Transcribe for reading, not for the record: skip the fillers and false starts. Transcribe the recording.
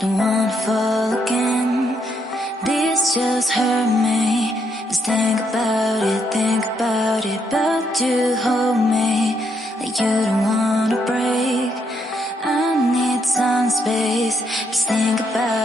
don't wanna fall again. This just hurt me. Just think about it, but you hold me like you don't wanna break. I need some space. Just think about